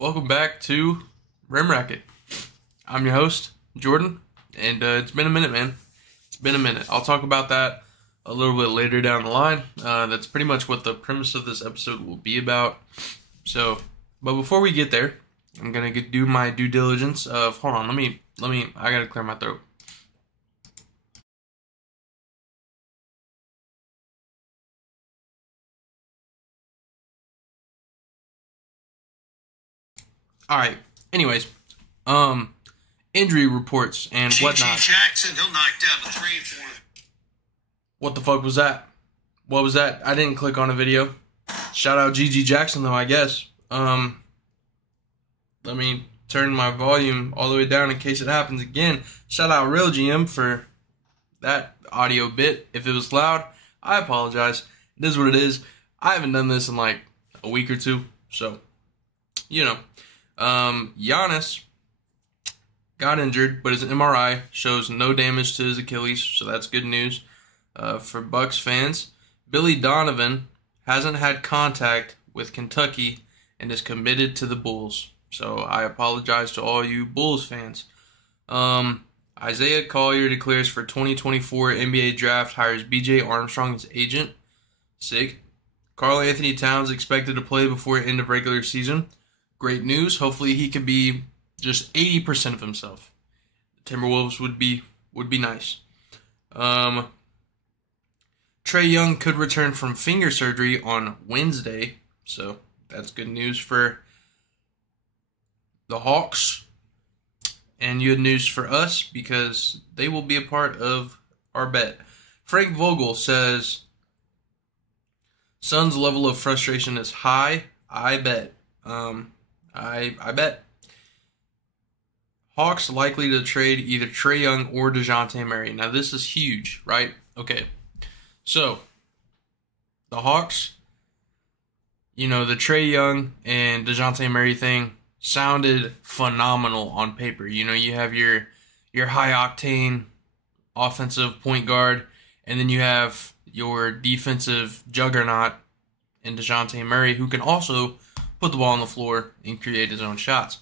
Welcome back to Rim Racket. I'm your host, Jordan, and it's been a minute, man. It's been a minute. I'll talk about that a little bit later down the line. That's pretty much what the premise of this episode will be about. But before we get there, I'm gonna do my due diligence of. Hold on, let me. I gotta clear my throat. All right. Anyways, injury reports and whatnot. Jackson, he'll knock down the three for him. What the fuck was that? What was that? I didn't click on a video. Shout out GG Jackson though, I guess. Let me turn my volume all the way down in case it happens again. Shout out Real GM for that audio bit. If it was loud, I apologize. It is what it is. I haven't done this in like a week or two, so you know. Giannis got injured, but his MRI shows no damage to his Achilles, so that's good news for Bucks fans. Billy Donovan hasn't had contact with Kentucky and is committed to the Bulls, so I apologize to all you Bulls fans. Isaiah Collier declares for 2024 NBA Draft, hires B.J. Armstrong as agent. Sick. Karl Anthony Towns expected to play before end of regular season. Great news. Hopefully he could be just 80% of himself. The Timberwolves would be nice. Trae Young could return from finger surgery on Wednesday, so that's good news for the Hawks. And good news for us because they will be a part of our bet. Frank Vogel says, Suns' level of frustration is high. I bet. I bet. Hawks likely to trade either Trae Young or DeJounte Murray. Now, this is huge, right? Okay. So, the Hawks, the Trae Young and DeJounte Murray thing sounded phenomenal on paper. You have your high-octane offensive point guard, and then you have your defensive juggernaut in DeJounte Murray, who can also put the ball on the floor and create his own shots.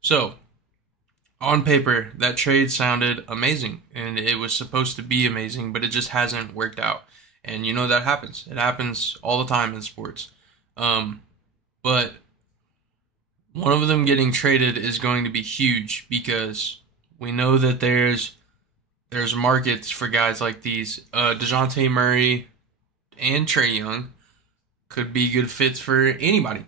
So, on paper, that trade sounded amazing, and it was supposed to be amazing, but it just hasn't worked out. And that happens. It happens all the time in sports. But one of them getting traded is going to be huge because we know that there's markets for guys like these. DeJounte Murray and Trae Young could be good fits for anybody.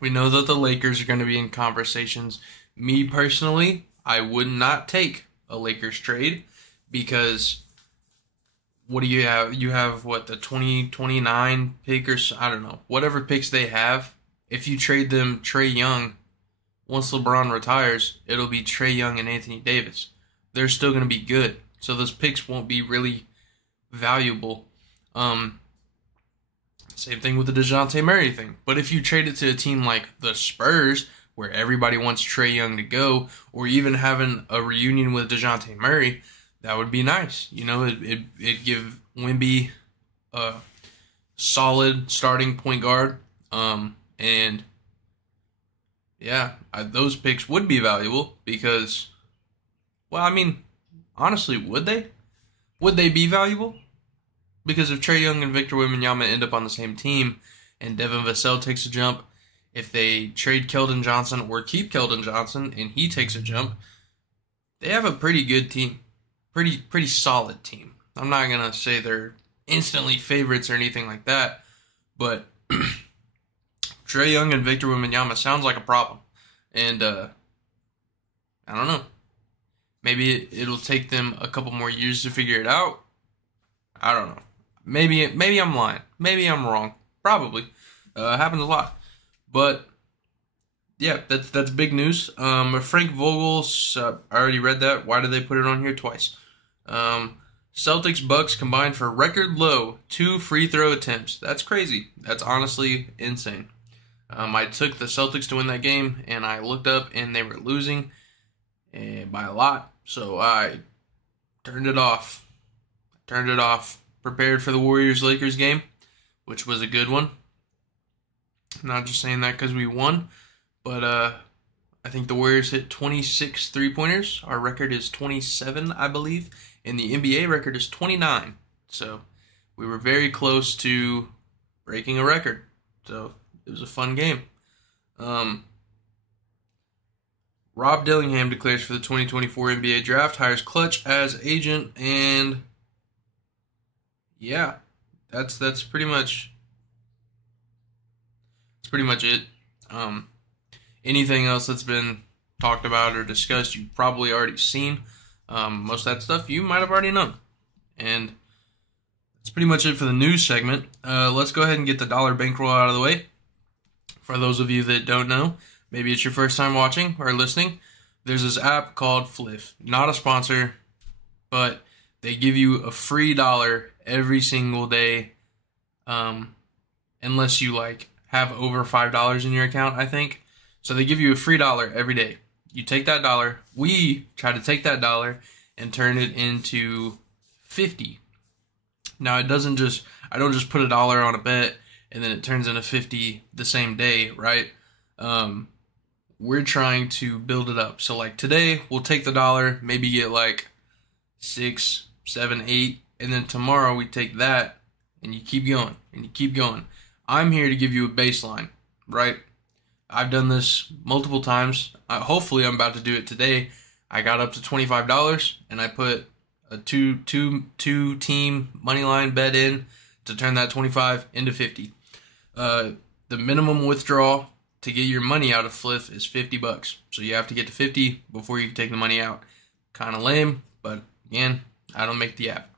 We know that the Lakers are going to be in conversations. Me personally, I would not take a Lakers trade because what do you have? You have the 2029 pick or I don't know, whatever picks they have. If you trade them Trae Young, once LeBron retires, it'll be Trae Young and Anthony Davis. They're still going to be good, so those picks won't be really valuable. Same thing with the DeJounte Murray thing. But if you trade it to a team like the Spurs, where everybody wants Trae Young to go, or even having a reunion with DeJounte Murray, that would be nice. It'd give Wemby a solid starting point guard. And yeah, those picks would be valuable because, honestly, would they? Would they be valuable? Because if Trae Young and Victor Wembanyama end up on the same team and Devin Vassell takes a jump, if they trade Keldon Johnson or keep Keldon Johnson and he takes a jump, they have a pretty good team. Pretty solid team. I'm not going to say they're instantly favorites or anything like that, but Trae Young and Victor Wembanyama sounds like a problem. And I don't know. Maybe it'll take them a couple more years to figure it out. I don't know. Maybe I'm lying. Maybe I'm wrong. Probably. Happens a lot. But, yeah, that's big news. Frank Vogel's, I already read that. Why did they put it on here twice? Celtics Bucks combined for record low 2 free throw attempts. That's crazy. That's honestly insane. I took the Celtics to win that game, and I looked up, and they were losing by a lot. So I turned it off. Prepared for the Warriors-Lakers game, which was a good one. I'm not just saying that because we won, but I think the Warriors hit 26 three-pointers. Our record is 27, I believe, and the NBA record is 29. So we were very close to breaking a record. So it was a fun game. Rob Dillingham declares for the 2024 NBA Draft, hires Clutch as agent, and yeah, that's pretty much it. Anything else that's been talked about or discussed, you've probably already seen. Most of that stuff you might have already known, and that's pretty much it for the news segment. Let's go ahead and get the dollar bankroll out of the way. For those of you that don't know, maybe it's your first time watching or listening, there's this app called Fliff. Not a sponsor, but they give you a free dollar every single day, unless you have over $5 in your account, I think. So they give you a free dollar every day. You take that dollar. We try to take that dollar and turn it into 50. Now I don't just put a dollar on a bet and then it turns into 50 the same day, right? We're trying to build it up. So today we'll take the dollar, maybe get 6, 7, 8, and then tomorrow we take that and you keep going and you keep going. I'm here to give you a baseline, right? I've done this multiple times. Hopefully I'm about to do it today. I got up to $25 and I put a two team money line bet in to turn that 25 into 50. The minimum withdrawal to get your money out of Fliff is $50. So you have to get to 50 before you can take the money out. Kind of lame, but again, I don't make the app.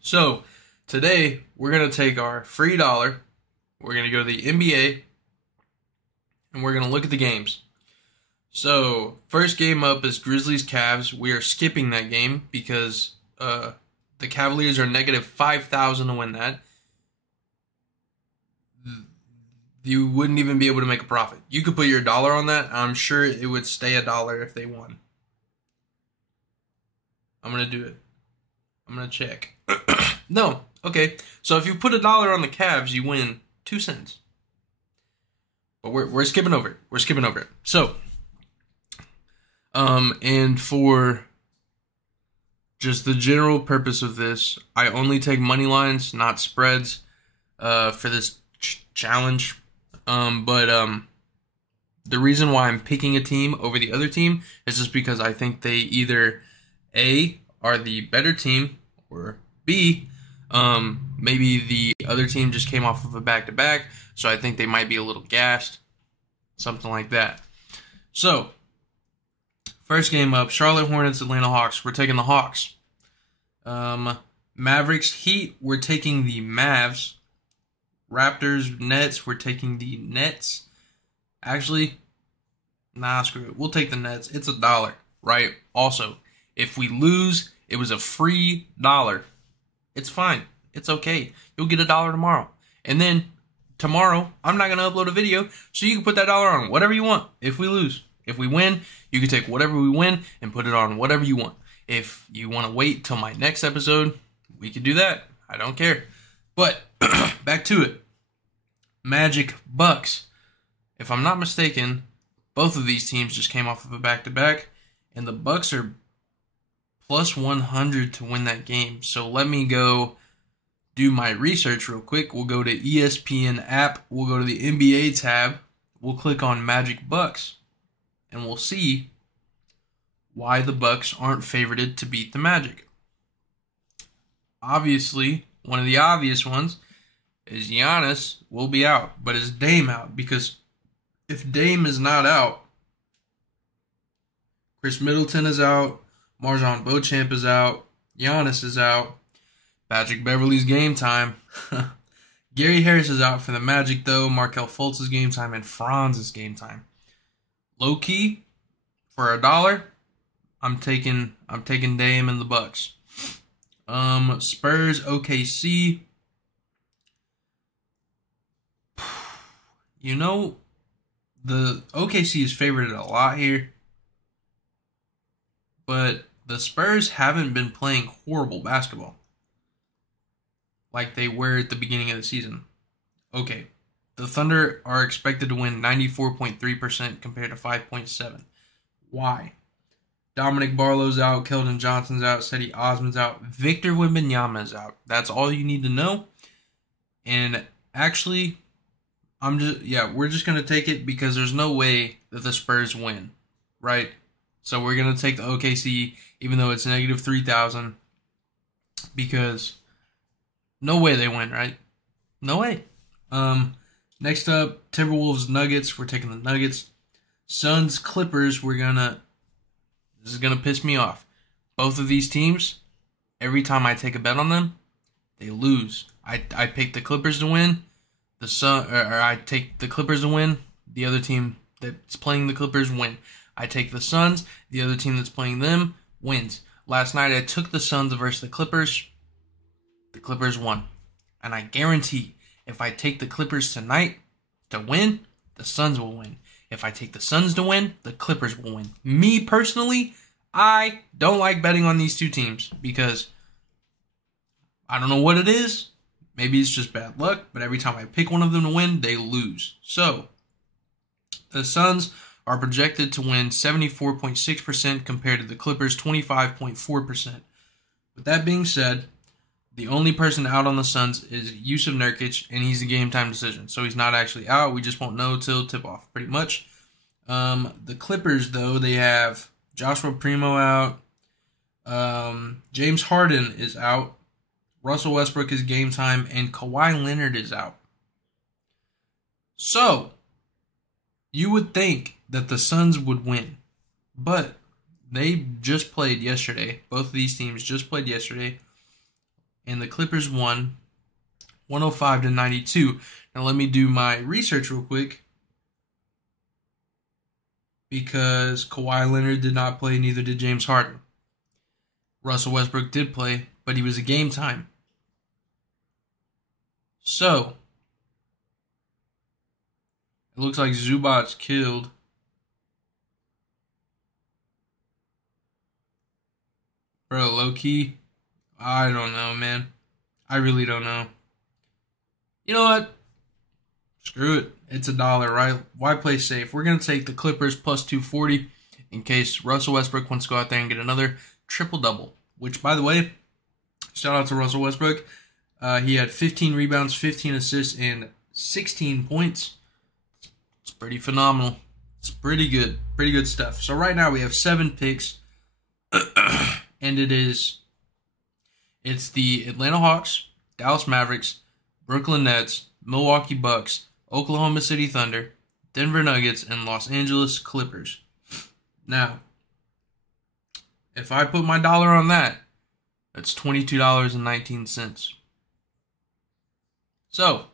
So today we're going to take our free dollar. We're going to go to the NBA and we're going to look at the games. So first game up is Grizzlies-Cavs. We are skipping that game because the Cavaliers are negative 5,000 to win that. You wouldn't even be able to make a profit. You could put your dollar on that. I'm sure it would stay $1 if they won. I'm going to do it. I'm going to check. No. Okay. So if you put $1 on the Cavs, you win 2 cents. But we're skipping over it. We're skipping over it. So, and for just the general purpose of this, I only take money lines, not spreads, for this challenge. But the reason why I'm picking a team over the other team is just because I think they either A, are the better team, or B, maybe the other team just came off of a back-to-back, so I think they might be a little gassed, something like that. So, first game up, Charlotte Hornets, Atlanta Hawks. We're taking the Hawks. Mavericks, Heat, we're taking the Mavs. Raptors, Nets, we're taking the Nets. Actually, nah, screw it. We'll take the Nets. It's $1, right? Also, if we lose, it was a free dollar. It's fine. It's okay. You'll get $1 tomorrow. And then tomorrow, I'm not going to upload a video, so you can put that dollar on whatever you want if we lose. If we win, you can take whatever we win and put it on whatever you want. If you want to wait till my next episode, we can do that. I don't care. But back to it. Magic Bucks. If I'm not mistaken, both of these teams just came off of a back-to-back, and the Bucks are plus 100 to win that game. So let me go do my research real quick. We'll go to ESPN app. We'll go to the NBA tab. We'll click on Magic Bucks, and we'll see why the Bucks aren't favorited to beat the Magic. Obviously, one of the obvious ones is Giannis will be out, but is Dame out? Because if Dame is not out, Chris Middleton is out, Marjon Beauchamp is out, Giannis is out, Patrick Beverley's game time. Gary Harris is out for the Magic, though. Markelle Fultz is game time, and Franz is game time. Low key, for $1, I'm taking Dame and the Bucks. Spurs, OKC. You know, the OKC is favored a lot here, but the Spurs haven't been playing horrible basketball like they were at the beginning of the season. Okay, The Thunder are expected to win 94.3% compared to 5.7%. Why? Dominic Barlow's out, Keldon Johnson's out, Cedi Osman's out, Victor Wembanyama is out. That's all you need to know. And actually, we're just going to take it because there's no way that the Spurs win, right? So we're going to take the OKC, even though it's negative 3,000, because no way they win, right? No way. Next up, Timberwolves Nuggets. We're taking the Nuggets. Suns Clippers. This is going to piss me off. Both of these teams, every time I take a bet on them, they lose. I pick the Clippers to win. I take the Clippers to win. The other team that's playing the Clippers win. I take the Suns. The other team that's playing them wins. Last night I took the Suns versus the Clippers. The Clippers won. And I guarantee if I take the Clippers tonight to win, the Suns will win. If I take the Suns to win, the Clippers will win. Me personally, I don't like betting on these two teams because I don't know what it is. Maybe it's just bad luck, but every time I pick one of them to win, they lose. So, the Suns are projected to win 74.6% compared to the Clippers' 25.4%. With that being said, the only person out on the Suns is Yusuf Nurkic, and he's a game-time decision. So he's not actually out. We just won't know till tip-off, pretty much. The Clippers, though, they have Joshua Primo out. James Harden is out. Russell Westbrook is game time, and Kawhi Leonard is out. So, you would think that the Suns would win, but they just played yesterday. Both of these teams just played yesterday, and the Clippers won 105-92. Now, let me do my research real quick, because Kawhi Leonard did not play, neither did James Harden. Russell Westbrook did play, but he was a game time. So, it looks like Zubac's killed. Bro, low-key, I don't know, man. I really don't know. You know what? Screw it. It's $1, right? Why play safe? We're going to take the Clippers plus 240 in case Russell Westbrook wants to go out there and get another triple-double. Which, by the way, shout out to Russell Westbrook. He had 15 rebounds, 15 assists, and 16 points. It's pretty phenomenal. It's pretty good. Pretty good stuff. So right now we have 7 picks. And it's the Atlanta Hawks, Dallas Mavericks, Brooklyn Nets, Milwaukee Bucks, Oklahoma City Thunder, Denver Nuggets, and Los Angeles Clippers. Now, if I put my dollar on that, that's $22.19. So,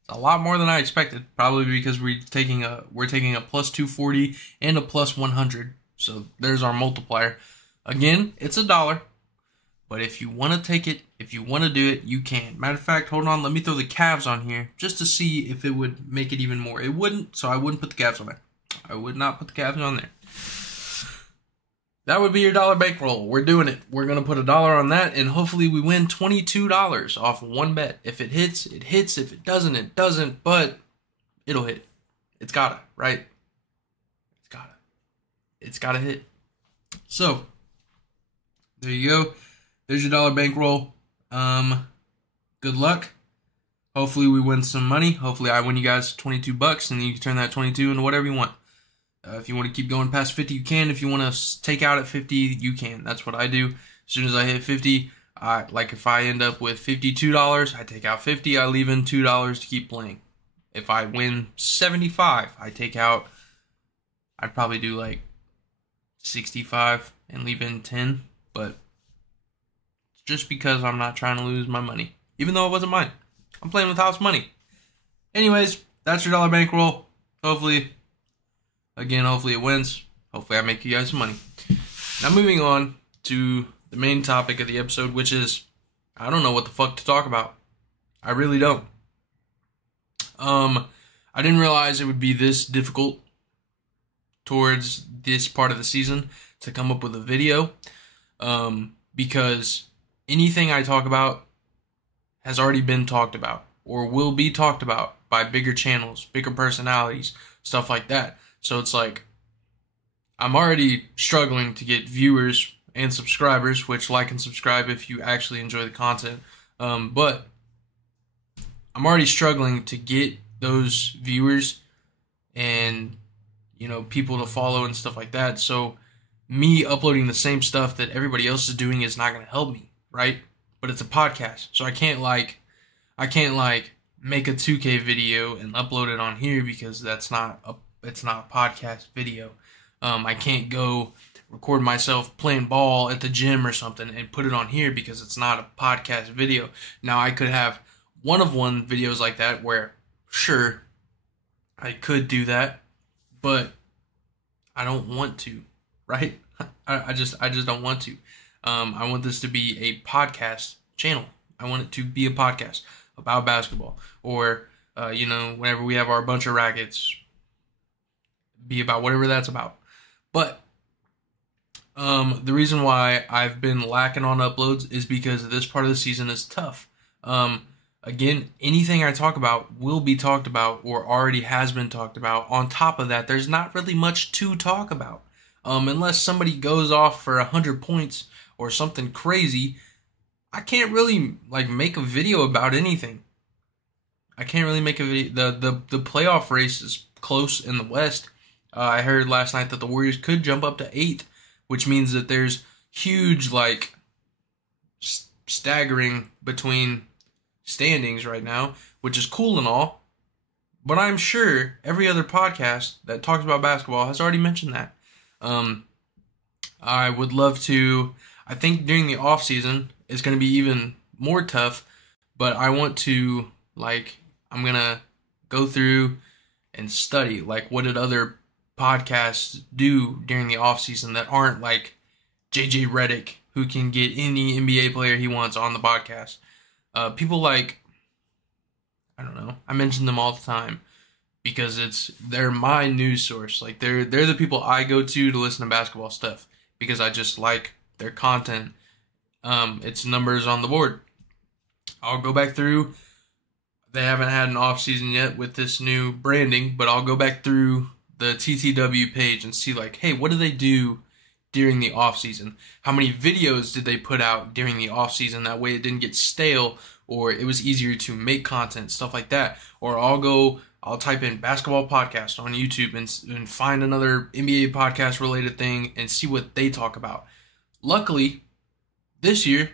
it's a lot more than I expected, probably because we're taking a plus 240 and a plus 100. So there's our multiplier. Again, it's $1, but if you want to take it, if you want to do it, you can. Matter of fact, hold on, let me throw the Cavs on here just to see if it would make it even more. It wouldn't, so I wouldn't put the Cavs on there. I would not put the Cavs on there. That would be your dollar bankroll. We're doing it. We're going to put $1 on that, and hopefully we win $22 off of one bet. If it hits, it hits. If it doesn't, it doesn't, but it'll hit. It's gotta, right? It's gotta. It's gotta hit. So, there you go. There's your dollar bankroll. Good luck. Hopefully we win some money. Hopefully I win you guys $22, and you can turn that 22 into whatever you want. If you want to keep going past 50, you can. If you want to take out at 50, you can. That's what I do. As soon as I hit 50, if I end up with $52, I take out 50. I leave in $2 to keep playing. If I win 75, I'd probably do like 65 and leave in 10. But just because I'm not trying to lose my money, even though it wasn't mine. I'm playing with house money. Anyways, that's your dollar bankroll. Hopefully it wins. Hopefully I make you guys some money. Now moving on to the main topic of the episode, which is, I don't know what the fuck to talk about. I really don't. I didn't realize it would be this difficult towards this part of the season to come up with a video. Because anything I talk about has already been talked about or will be talked about by bigger channels, bigger personalities, stuff like that. So it's like, I'm already struggling to get viewers and subscribers, which like and subscribe if you actually enjoy the content. But I'm already struggling to get those viewers and, people to follow and stuff like that. So me uploading the same stuff that everybody else is doing is not going to help me, right? But it's a podcast, so I can't make a 2K video and upload it on here because it's not a podcast video. I can't go record myself playing ball at the gym or something and put it on here because it's not a podcast video. Now, I could have one videos like that where, sure, I could do that, but I don't want to, right? I just don't want to. I want this to be a podcast channel. I want it to be a podcast about basketball, or whenever we have our bunch of rackets, be about whatever that's about. But the reason why I've been lacking on uploads is because this part of the season is tough. Again, anything I talk about will be talked about or already has been talked about. On top of that, there's not really much to talk about. Unless somebody goes off for 100 points or something crazy, I can't really make a video about anything. I can't really make a video. The playoff race is close in the West. I heard last night that the Warriors could jump up to 8th, which means that there's huge staggering between standings right now, which is cool and all. But I'm sure every other podcast that talks about basketball has already mentioned that. I would love to. I think during the off season it's going to be even more tough, but I want to I'm going to go through and study what did other podcasts do during the off season that aren't like JJ Redick, who can get any NBA player he wants on the podcast. People I don't know. I mention them all the time because they're my news source. They're the people I go to listen to basketball stuff because I just like their content. It's numbers on the board. I'll go back through. They haven't had an off season yet with this new branding, but I'll go back through the TTW page and see hey, what do they do during the off season? How many videos did they put out during the off season? That way it didn't get stale, or it was easier to make content, stuff like that. Or I'll type in basketball podcast on YouTube and find another NBA podcast related thing and see what they talk about. Luckily, this year,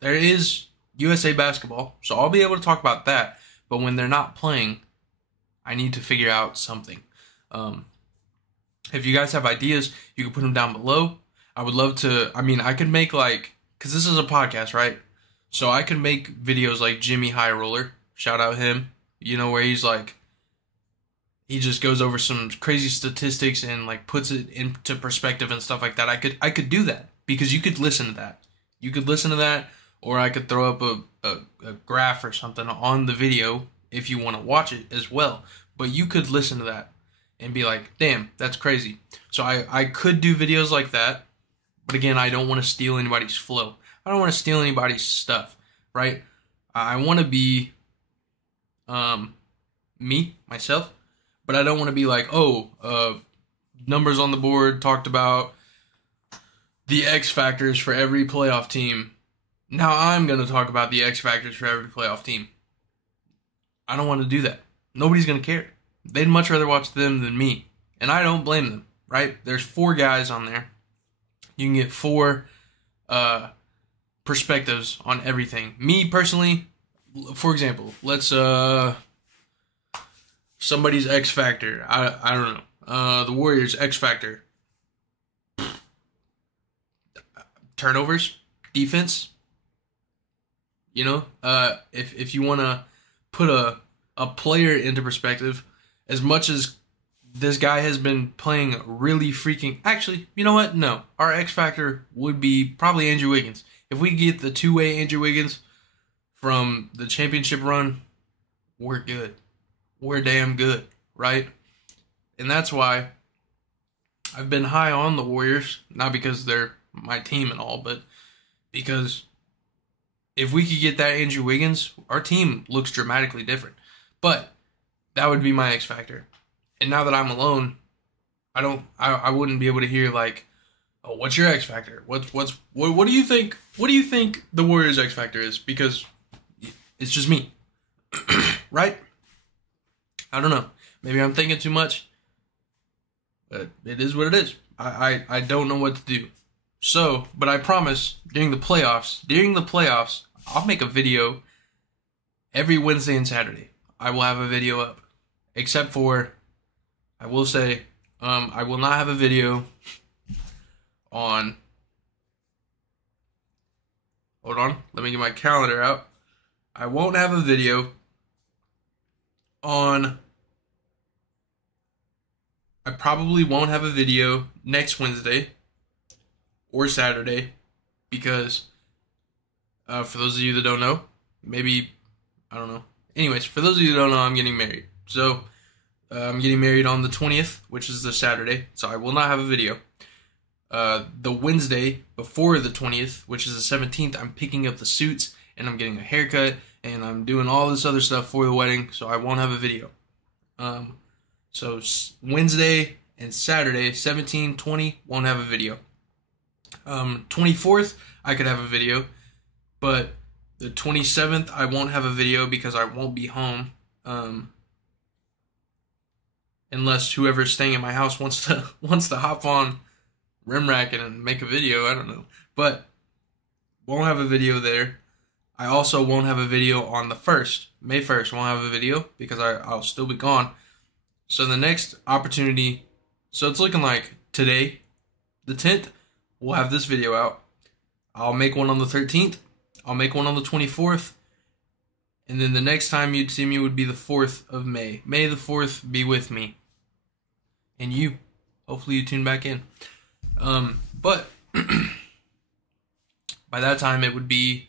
there is USA basketball, so I'll be able to talk about that. But when they're not playing, I need to figure out something. If you guys have ideas, you can put them down below. I would love to. I could make because this is a podcast, right? So I could make videos like Jimmy High Roller, shout out him. Where he's he just goes over some crazy statistics and puts it into perspective and stuff like that. I could do that because you could listen to that. You could listen to that, or I could throw up a graph or something on the video if you want to watch it as well. But you could listen to that and be like, damn, that's crazy. So I could do videos like that. But again, I don't want to steal anybody's flow. I don't want to steal anybody's stuff, right? I want to be myself. But I don't want to be numbers on the board talked about the X factors for every playoff team. Now I'm going to talk about the X factors for every playoff team. I don't want to do that. Nobody's going to care. They'd much rather watch them than me. And I don't blame them, right? There's 4 guys on there. You can get 4 perspectives on everything. Me, personally, for example, let's somebody's X factor. I don't know. The Warriors' X factor. Turnovers, defense. If you want to put a player into perspective, as much as this guy has been playing really freaking... Actually, you know what? No. Our X factor would be probably Andrew Wiggins. If we get the two-way Andrew Wiggins from the championship run, we're good. We're damn good, right? And that's why I've been high on the Warriors. Not because they're my team and all, but because if we could get that Andrew Wiggins, our team looks dramatically different. But that would be my X factor. And now that I'm alone, I wouldn't be able to hear like, oh, what's your X factor? What do you think? What do you think the Warriors' X factor is? Because it's just me, right? I don't know. Maybe I'm thinking too much, but it is what it is. I don't know what to do. So, but I promise during the playoffs, I'll make a video every Wednesday and Saturday. I will have a video up, except for, I will say, I will not have a video on, hold on, let me get my calendar out. I won't have a video on, I probably won't have a video next Wednesday or Saturday because, for those of you that don't know, maybe, I don't know. Anyways, for those of you that don't know, I'm getting married. So, I'm getting married on the 20th, which is the Saturday, so I will not have a video. The Wednesday before the 20th, which is the 17th, I'm picking up the suits, and I'm getting a haircut, and I'm doing all this other stuff for the wedding, so I won't have a video. So Wednesday and Saturday, 17, 20, won't have a video. 24th, I could have a video, but the 27th, I won't have a video because I won't be home. Unless whoever's staying at my house wants to hop on rim racking and make a video, I don't know. But won't have a video there. I also won't have a video on the 1st. May 1st, won't have a video because I'll still be gone. So the next opportunity, so it's looking like today, the 10th, we'll have this video out. I'll make one on the 13th. I'll make one on the 24th. And then the next time you'd see me would be the 4th of May. May the 4th be with me. And you. Hopefully you tune back in. But by that time it would be,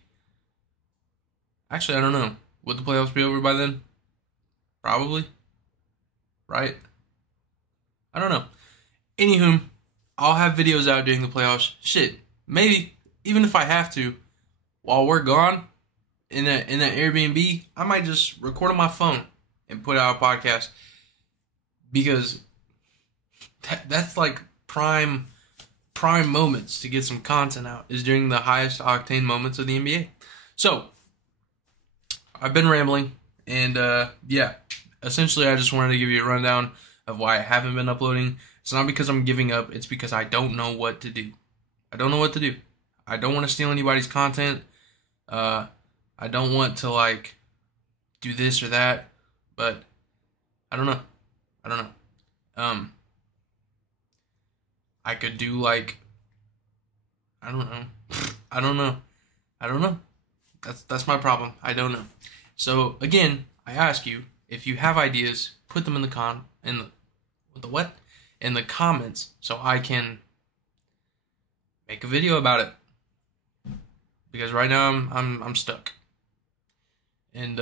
actually I don't know. Would the playoffs be over by then? Probably. Right? I don't know. Anywho, I'll have videos out during the playoffs. Shit. Maybe, even if I have to, while we're gone in that Airbnb, I might just record on my phone and put out a podcast. Because that's like prime moments to get some content out, is during the highest octane moments of the NBA. So, I've been rambling, and yeah, essentially I just wanted to give you a rundown of why I haven't been uploading. It's not because I'm giving up, it's because I don't know what to do. I don't know what to do. I don't want to steal anybody's content. I don't want to, like, do this or that, but I don't know. I could do, like, I don't know. That's my problem. I don't know. So, again, I ask you, if you have ideas, put them in the comments so I can make a video about it. Because right now I'm stuck. And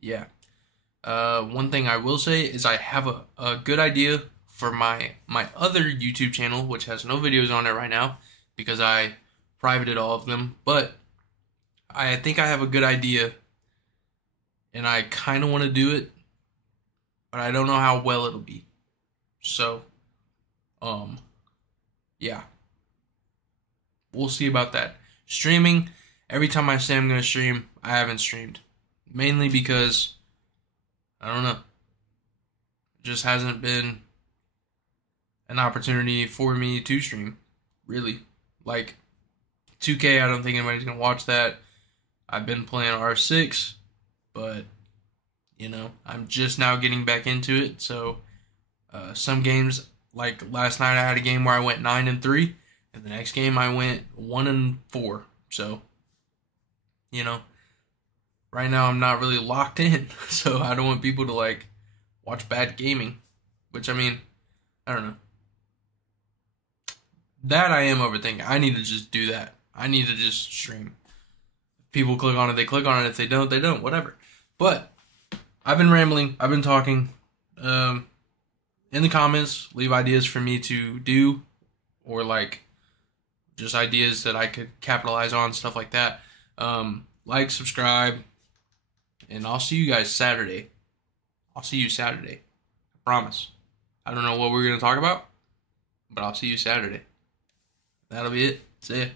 yeah. One thing I will say is I have a good idea for my other YouTube channel, which has no videos on it right now because I privated all of them, but I think I have a good idea and I kind of want to do it, but I don't know how well it'll be. So, yeah. We'll see about that. Streaming, every time I say I'm going to stream, I haven't streamed. Mainly because, I don't know, it just hasn't been an opportunity for me to stream, really. Like, 2K, I don't think anybody's going to watch that. I've been playing R6, but, you know, I'm just now getting back into it, so some games, like last night I had a game where I went 9-3, and the next game I went 1-4, so, you know, right now I'm not really locked in, so I don't want people to, like, watch bad gaming, which, I mean, I don't know. That I am overthinking. I need to just do that. I need to just stream. If people click on it, they click on it. If they don't, they don't. Whatever. But I've been rambling. I've been talking. In the comments, leave ideas for me to do, or like just ideas that I could capitalize on, stuff like that. Like, subscribe, and I'll see you guys Saturday. I'll see you Saturday. I promise. I don't know what we're going to talk about, but I'll see you Saturday. That'll be it. See ya.